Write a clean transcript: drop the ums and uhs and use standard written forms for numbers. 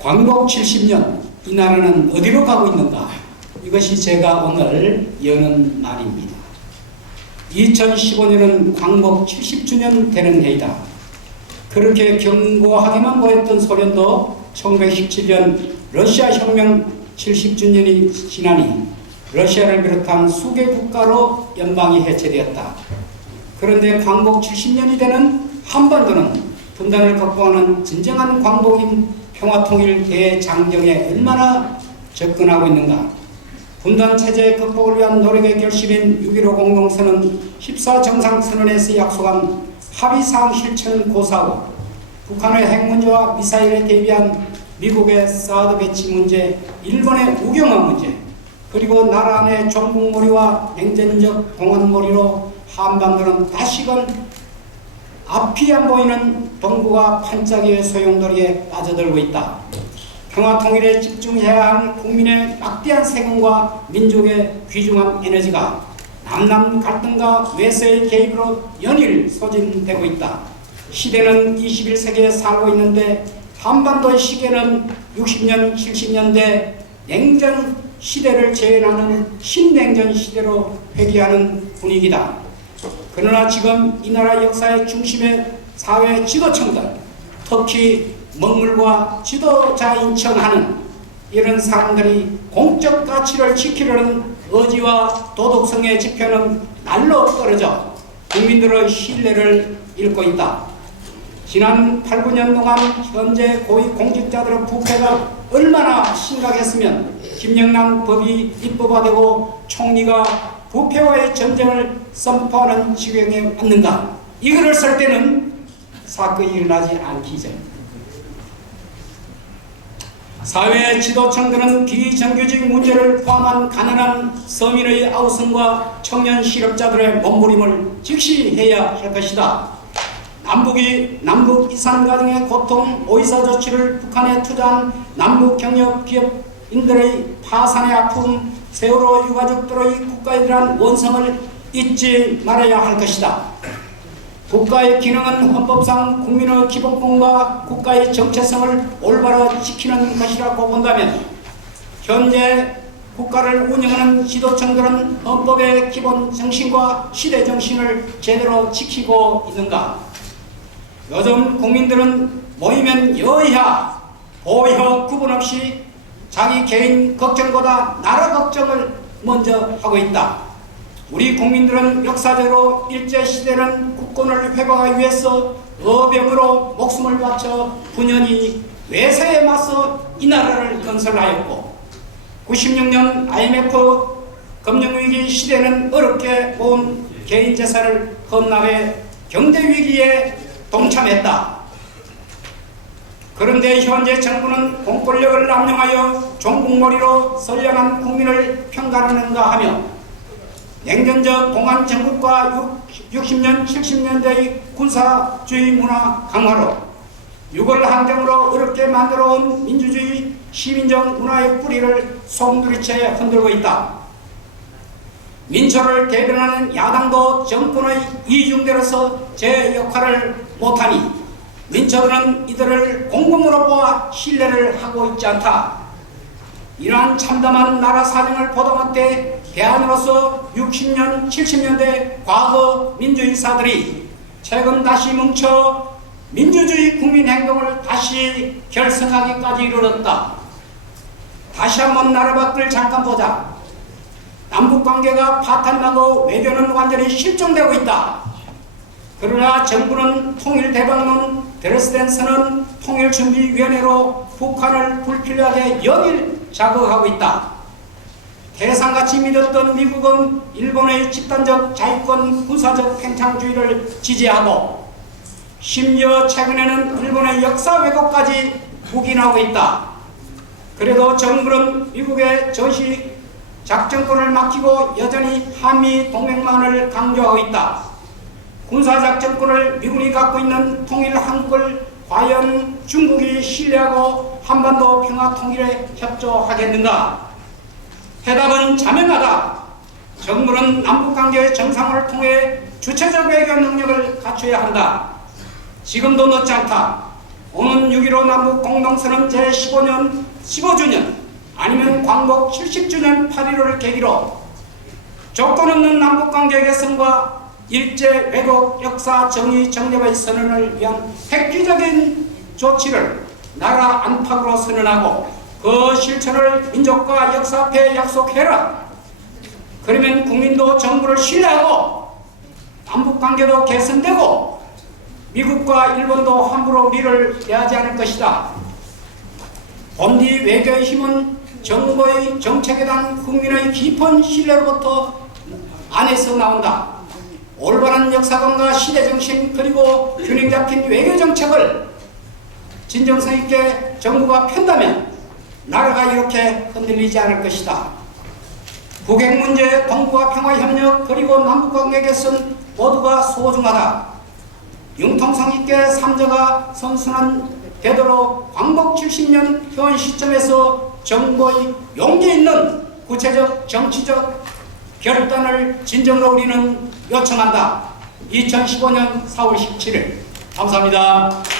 광복 70년, 이 나라는 어디로 가고 있는가? 이것이 제가 오늘 여는 말입니다. 2015년은 광복 70주년 되는 해이다. 그렇게 견고하게만 보였던 소련도 1917년 러시아 혁명 70주년이 지나니 러시아를 비롯한 수개 국가로 연방이 해체되었다. 그런데 광복 70년이 되는 한반도는 분단을 극복하는 진정한 광복인 평화통일 대장정에 얼마나 접근하고 있는가? 분단체제 극복을 위한 노력의 결실인 6.15 공동선언 14정상선언에서 약속한 합의사항 실천은 고사하고 북한의 핵문제와 미사일에 대비한 미국의 사드 배치 문제, 일본의 우경화 문제, 그리고 나라 안의 종북몰이와 냉전적 동안몰이로 한반도는 다시금 앞이 안 보이는 동북아 판짜기의 소용돌이에 빠져들고 있다. 평화통일에 집중해야 할 국민의 막대한 세금과 민족의 귀중한 에너지가 남남 갈등과 외세의 개입으로 연일 소진되고 있다. 시대는 21세기에 살고 있는데 한반도의 시계는 60년, 70년대 냉전 시대를 재현하는 신냉전 시대로 회귀하는 분위기다. 그러나 지금 이 나라 역사의 중심에 사회 지도층들, 특히 먹물과 지도자인 척하는 이런 사람들이 공적 가치를 지키려는 의지와 도덕성의 지표는 날로 떨어져 국민들의 신뢰를 잃고 있다. 지난 8, 9년 동안 현재 고위 공직자들의 부패가 얼마나 심각했으면 김영남 법이 입법화되고 총리가 부패와의 전쟁을 선포하는 지경에 왔는가? 이 글을 쓸 때는 사건이 일어나지 않기 전입니다. 사회 지도층들은 비정규직 문제를 포함한 가난한 서민의 아우성과 청년 실업자들의 몸부림을 직시해야 할 것이다. 남북 이산 가정의 고통, 오이사 조치를 북한에 투자한 남북 경력 기업인들의 파산의 아픔, 세월호 유가족들의 국가에 대한 원성을 잊지 말아야 할 것이다. 국가의 기능은 헌법상 국민의 기본권과 국가의 정체성을 올바로 지키는 것이라고 본다면 현재 국가를 운영하는 지도층들은 헌법의 기본 정신과 시대 정신을 제대로 지키고 있는가? 요즘 국민들은 모이면 여야, 보여 구분 없이 자기 개인 걱정보다 나라 걱정을 먼저 하고 있다. 우리 국민들은 역사적으로 일제시대는 국권을 회복하기 위해서 어병으로 목숨을 바쳐 분연히 외세에 맞서 이 나라를 건설하였고 96년 IMF 금융위기 시대는 어렵게 모은 개인재산을 헌납해 경제위기에 동참했다. 그런데 현재 정부는 공권력을 남용하여 종북몰이로 선량한 국민을 평가하는가 하며 냉전적 동안 정국과 60년, 70년대의 군사주의 문화 강화로 6월 항쟁으로 어렵게 만들어온 민주주의 시민적 문화의 뿌리를 송두리째 흔들고 있다. 민초를 대변하는 야당도 정권의 이중대로서 제 역할을 못하니 민초들은 이들을 공범으로 보아 신뢰를 하고 있지 않다. 이러한 참담한 나라 사정을 보도할 때 대안으로서 60년, 70년대 과거 민주인사들이 최근 다시 뭉쳐 민주주의 국민행동을 다시 결성하기까지 이르렀다. 다시 한번 나라 밖을 잠깐 보자. 남북관계가 파탄나고 외교는 완전히 실종되고 있다. 그러나 정부는 통일대박론 드레스덴 선언 통일준비위원회로 북한을 불필요하게 연일 자극하고 있다. 대상같이 믿었던 미국은 일본의 집단적 자유권 군사적 팽창주의를 지지하고 심지어 최근에는 일본의 역사 왜곡까지 묵인하고 있다. 그래도 정부는 미국의 전시 작전권을 맡기고 여전히 한미 동맹만을 강조하고 있다. 군사작전권을 미군이 갖고 있는 통일 한국을 과연 중국이 신뢰하고 한반도 평화 통일에 협조하겠는가? 해답은 자명하다. 정부는 남북관계 정상화를 통해 주체적 외교 능력을 갖춰야 한다. 지금도 늦지 않다. 오는 6.15 남북 공동선언 제15년 15주년 아니면 광복 70주년 8.15를 계기로 조건 없는 남북관계 개선과 일제 왜곡 역사 정의 정립의 선언을 위한 획기적인 조치를 나라 안팎으로 선언하고 그 실천을 민족과 역사 앞에 약속해라. 그러면 국민도 정부를 신뢰하고 남북관계도 개선되고 미국과 일본도 함부로 우리를 대하지 않을 것이다. 본디 외교의 힘은 정부의 정책에 대한 국민의 깊은 신뢰로부터 안에서 나온다. 올바른 역사관과 시대정신 그리고 균형 잡힌 외교정책을 진정성 있게 정부가 편다면 나라가 이렇게 흔들리지 않을 것이다. 북핵 문제, 동북아 평화협력 그리고 남북관계 개선 모두가 소중하다. 융통성 있게 삼자가 선순환 되도록 광복 70년 현 시점에서 정부의 용기 있는 구체적 정치적 결단을 진정으로 우리는 요청한다. 2015년 4월 17일 감사합니다.